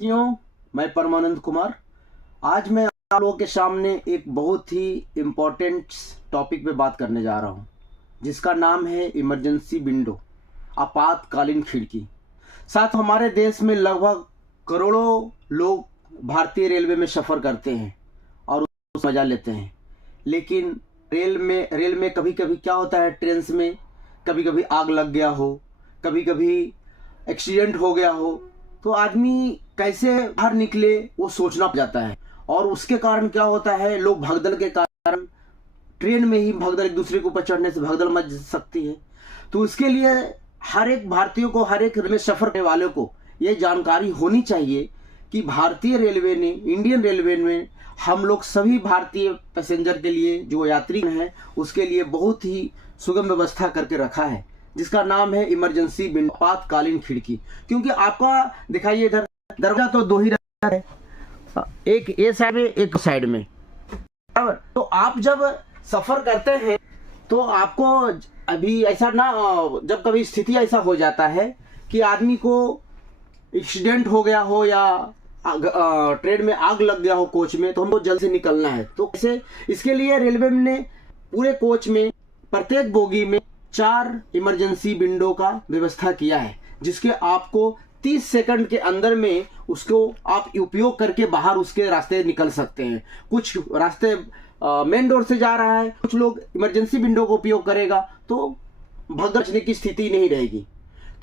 साथियों, मैं परमानंद कुमार। आज मैं आप लोगों के सामने एक बहुत ही इम्पोर्टेंट टॉपिक पे बात करने जा रहा हूँ, जिसका नाम है इमरजेंसी विंडो, आपातकालीन खिड़की। साथ हमारे देश में लगभग करोड़ों लोग भारतीय रेलवे में सफ़र करते हैं और उस मज़ा लेते हैं। लेकिन रेल में कभी कभी क्या होता है, ट्रेन में कभी कभी आग लग गया हो, कभी कभी एक्सीडेंट हो गया हो, तो आदमी कैसे बाहर निकले वो सोचना पड़ जाता है। और उसके कारण क्या होता है, लोग भगदड़ के कारण ट्रेन में ही भगदड़, एक दूसरे के ऊपर चढ़ने से भगदड़ मच सकती है। तो उसके लिए हर एक भारतीय को, हर एक में सफर करने वाले को ये जानकारी होनी चाहिए कि भारतीय रेलवे ने, इंडियन रेलवे में हम लोग सभी भारतीय पैसेंजर के लिए, जो यात्री हैं, उसके लिए बहुत ही सुगम व्यवस्था करके रखा है, जिसका नाम है इमरजेंसी विंडो, आपातकालीन खिड़की। क्योंकि आपका दिखाइए इधर दरवाजा तो दो ही रहता है, एक ए साइड में, एक साइड में, बराबर। तो आप जब सफर करते हैं तो आपको अभी ऐसा ना, जब कभी स्थिति ऐसा हो जाता है कि आदमी को एक्सीडेंट हो गया हो या ट्रेन में आग लग गया हो कोच में, तो हमको जल्द से निकलना है। तो कैसे, इसके लिए रेलवे ने पूरे कोच में प्रत्येक बोगी में 4 इमरजेंसी विंडो का व्यवस्था किया है, जिसके आपको 30 सेकंड के अंदर में उसको आप उपयोग करके बाहर उसके रास्ते निकल सकते हैं। कुछ रास्ते मेन डोर से जा रहा है, कुछ लोग इमरजेंसी विंडो को उपयोग करेगा तो भगदड़ की स्थिति नहीं रहेगी।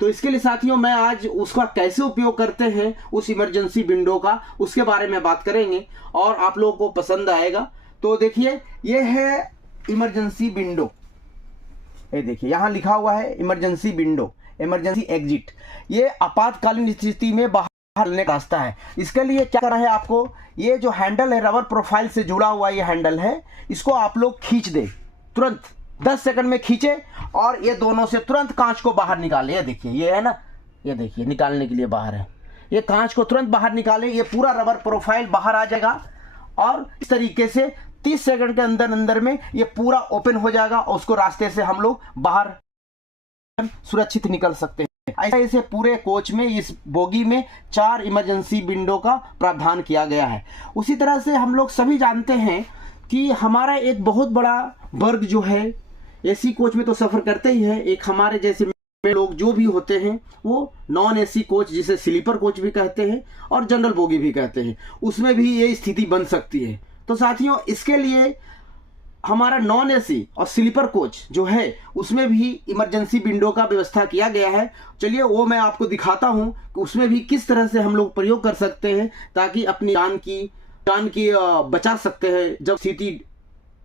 तो इसके लिए साथियों, मैं आज उसका कैसे उपयोग करते हैं उस इमरजेंसी विंडो का, उसके बारे में बात करेंगे और आप लोगों को पसंद आएगा। तो देखिए, ये है इमरजेंसी विंडो। ये देखिए यहाँ लिखा हुआ है इमरजेंसी विंडो, इमरजेंसी एग्जिट। ये आपातकालीन स्थिति में बाहर निकलने का रास्ता है। इसके लिए क्या करना है आपको, ये जो हैंडल है, रबर प्रोफाइल से जुड़ा हुआ ये हैंडल है, इसको आप लोग खींच दे, तुरंत 10 सेकंड में खींचे और ये दोनों से तुरंत कांच को बाहर निकाले। ये देखिए, ये है ना, ये देखिए निकालने के लिए बाहर है, ये कांच को तुरंत बाहर निकाले, ये पूरा रबर प्रोफाइल बाहर आ जाएगा और इस तरीके से 30 सेकंड के अंदर में ये पूरा ओपन हो जाएगा और उसको रास्ते से हम लोग बाहर सुरक्षित निकल सकते हैं। ऐसे पूरे कोच में, इस बोगी में 4 इमरजेंसी विंडो का प्रावधान किया गया है। उसी तरह से हम लोग सभी जानते हैं कि हमारा एक बहुत बड़ा वर्ग जो है, एसी कोच में तो सफर करते ही है, एक हमारे जैसे लोग जो भी होते हैं वो नॉन एसी कोच, जिसे स्लीपर कोच भी कहते हैं और जनरल बोगी भी कहते हैं, उसमें भी ये स्थिति बन सकती है। तो साथियों, इसके लिए हमारा नॉन एसी और स्लीपर कोच जो है उसमें भी इमरजेंसी विंडो का व्यवस्था किया गया है। चलिए वो मैं आपको दिखाता हूं कि उसमें भी किस तरह से हम लोग प्रयोग कर सकते हैं, ताकि अपनी जान की बचा सकते हैं जब स्थिति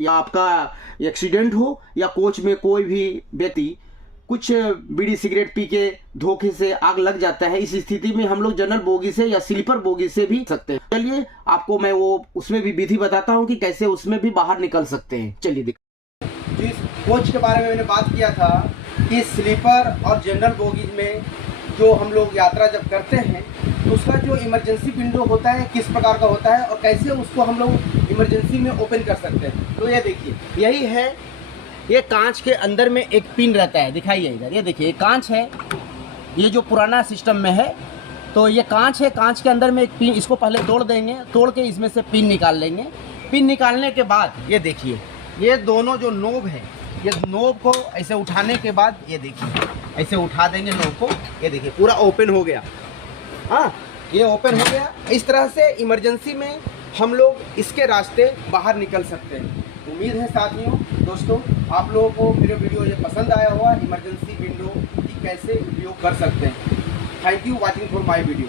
या आपका एक्सीडेंट हो या कोच में कोई भी व्यक्ति कुछ बीड़ी सिगरेट पी के धोखे से आग लग जाता है। इस स्थिति में हम लोग जनरल बोगी से या स्लीपर बोगी से भी सकते हैं। चलिए आपको मैं वो उसमें भी विधि बताता हूं कि कैसे उसमें भी बाहर निकल सकते हैं। चलिए जिस कोच के बारे में मैंने बात किया था कि स्लीपर और जनरल बोगी में जो हम लोग यात्रा जब करते हैं तो उसका जो इमरजेंसी विंडो होता है किस प्रकार का होता है और कैसे उसको हम लोग इमरजेंसी में ओपन कर सकते हैं। तो ये देखिए, यही है, ये कांच के अंदर में एक पिन रहता है, दिखाइए इधर, ये देखिए, ये कांच है, ये जो पुराना सिस्टम में है। तो ये कांच है, कांच के अंदर में एक पिन, इसको पहले तोड़ देंगे, तोड़ के इसमें से पिन निकाल लेंगे। पिन निकालने के बाद ये देखिए, ये दोनों जो नोब है, ये नोब को ऐसे उठाने के बाद ये देखिए, ऐसे उठा देंगे नोब को, ये देखिए पूरा ओपन हो गया। हाँ, ये ओपन हो गया। इस तरह से इमरजेंसी में हम लोग इसके रास्ते बाहर निकल सकते हैं। उम्मीद है साथियों, दोस्तों, आप लोगों को मेरा वीडियो ये पसंद आया होगा, इमरजेंसी विंडो की कैसे उपयोग कर सकते हैं। Thank you watching for my video.